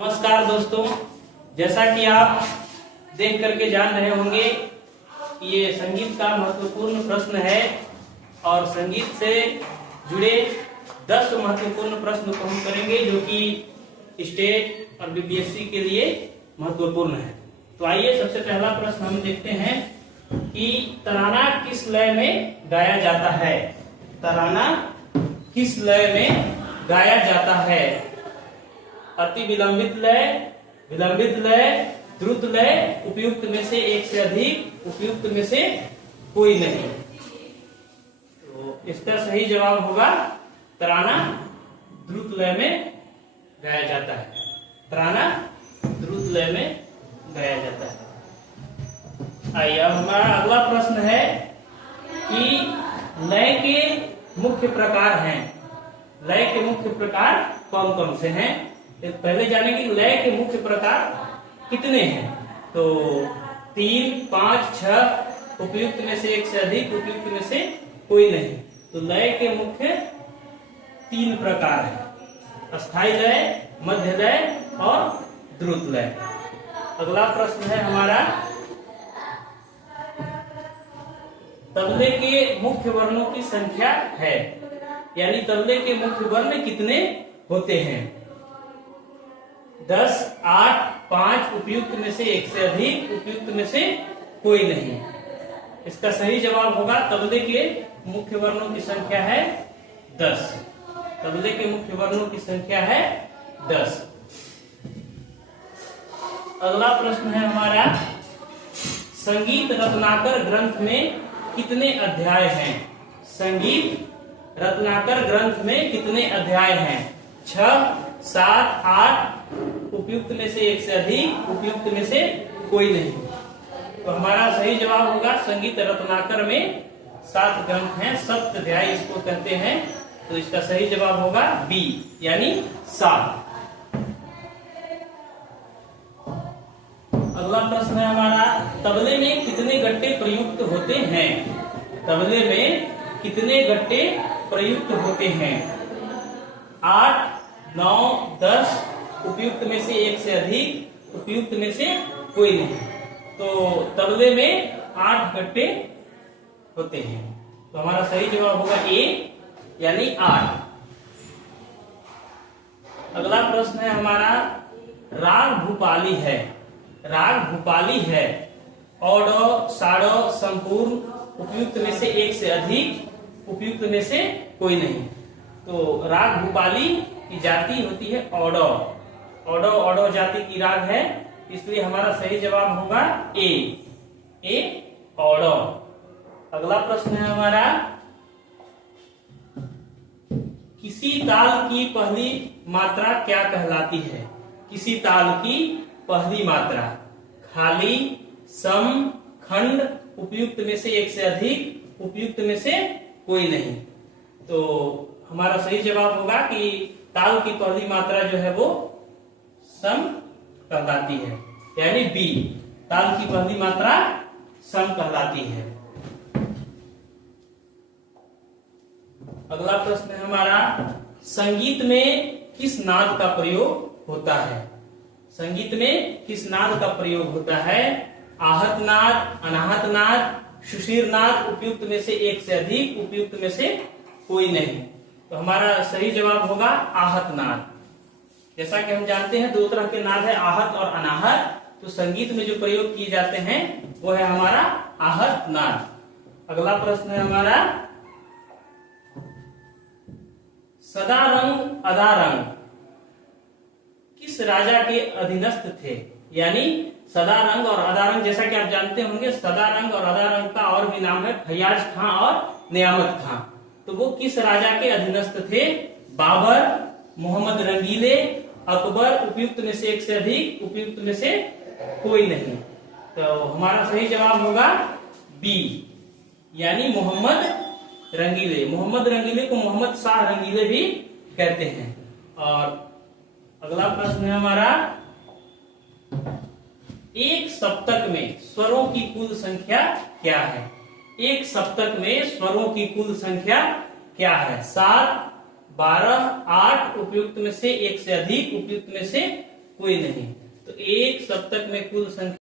नमस्कार दोस्तों, जैसा कि आप देख करके जान रहे होंगे ये संगीत का महत्वपूर्ण प्रश्न है और संगीत से जुड़े 10 महत्वपूर्ण प्रश्न को हम करेंगे जो कि स्टेट और बीपीएससी के लिए महत्वपूर्ण है। तो आइए सबसे पहला प्रश्न हम देखते हैं कि तराना किस लय में गाया जाता है। तराना किस लय में गाया जाता है? अति विलंबित लय, विलंबित लय, द्रुत लय, उपयुक्त में से एक से अधिक, उपयुक्त में से कोई नहीं। तो इसका सही जवाब होगा तराना द्रुत लय में गाया जाता है। तराना द्रुत लय में गाया जाता है। आइए अब हमारा अगला प्रश्न है कि लय के मुख्य प्रकार हैं। लय के मुख्य प्रकार कौन कौन से हैं? पहले जाने की लय के मुख्य प्रकार कितने हैं? तो 3, 5, 6, उपयुक्त में से एक से अधिक, उपयुक्त में से कोई नहीं। तो लय के मुख्य 3 प्रकार हैं: अस्थाई लय, मध्य लय और द्रुत लय। अगला प्रश्न है हमारा, तबले के मुख्य वर्णों की संख्या है, यानी तबले के मुख्य वर्ण कितने होते हैं? 10, 8, 5, उपयुक्त में से एक से अधिक, उपयुक्त में से कोई नहीं। इसका सही जवाब होगा तबले के मुख्य वर्णों की संख्या है 10। तबले के मुख्य वर्णों की संख्या है 10। अगला प्रश्न है हमारा, संगीत रत्नाकर ग्रंथ में कितने अध्याय हैं? संगीत रत्नाकर ग्रंथ में कितने अध्याय हैं? 6, 7, 8, उपयुक्त में से एक से अधिक, उपयुक्त में से कोई नहीं। तो हमारा सही जवाब होगा संगीत रत्नाकर में 7 ग्रंथ हैं, सप्ताध्याय इसको कहते हैं। तो इसका सही जवाब होगा बी, यानी 7। अगला प्रश्न है हमारा, तबले में कितने गट्टे प्रयुक्त होते हैं? तबले में कितने गट्टे प्रयुक्त होते हैं? 8, 9, 10, उपयुक्त में से एक से अधिक, उपयुक्त में से कोई नहीं। तो तबले में 8 गट्टे होते हैं। तो हमारा सही जवाब होगा ए, यानी 8। अगला प्रश्न है हमारा, राग भूपाली है। राग भूपाली है, औडो, साडो, संपूर्ण, उपयुक्त में से एक से अधिक, उपयुक्त में से कोई नहीं। तो राग भूपाली की जाति होती है औडो। औडो औडो जाति की राग है, इसलिए हमारा सही जवाब होगा ए औडो। अगला प्रश्न है हमारा, किसी ताल की पहली मात्रा क्या कहलाती है? किसी ताल की पहली मात्रा? खाली, सम, खंड, उपयुक्त में से एक से अधिक, उपयुक्त में से कोई नहीं। तो हमारा सही जवाब होगा कि ताल की पहली मात्रा जो है वो सम कहलाती है, यानी बी, ताल की पहली मात्रा सम कहलाती है। अगला प्रश्न है हमारा, संगीत में किस नाद का प्रयोग होता है? संगीत में किस नाद का प्रयोग होता है? आहत नाद, अनाहत नाद, सुशीर नाद, उपयुक्त में से एक से अधिक, उपयुक्त में से कोई नहीं। तो हमारा सही जवाब होगा आहत नाद। जैसा कि हम जानते हैं 2 तरह के नाद है, आहत और अनाहत। तो संगीत में जो प्रयोग किए जाते हैं वो है हमारा आहत नाद। अगला प्रश्न है हमारा, सदारंग अदारंग किस राजा के अधीनस्थ थे? यानी सदारंग और अदारंग, जैसा कि आप जानते होंगे सदारंग और अदारंग का और भी नाम है फैयाज खां और नियामत खां। तो वो किस राजा के अधीनस्थ थे? बाबर, मोहम्मद रंगीले, अकबर, उपयुक्त में से एक से अधिक, उपयुक्त में से कोई नहीं। तो हमारा सही जवाब होगा बी, यानी मोहम्मद रंगीले। मोहम्मद रंगीले को मोहम्मद शाह रंगीले भी कहते हैं। और अगला प्रश्न है हमारा, एक सप्तक में स्वरों की कुल संख्या क्या है? एक सप्तक में स्वरों की कुल संख्या क्या है? 7, 12, 8, उपयुक्त में से एक से अधिक, उपयुक्त में से कोई नहीं। तो एक सप्तक में कुल संख्या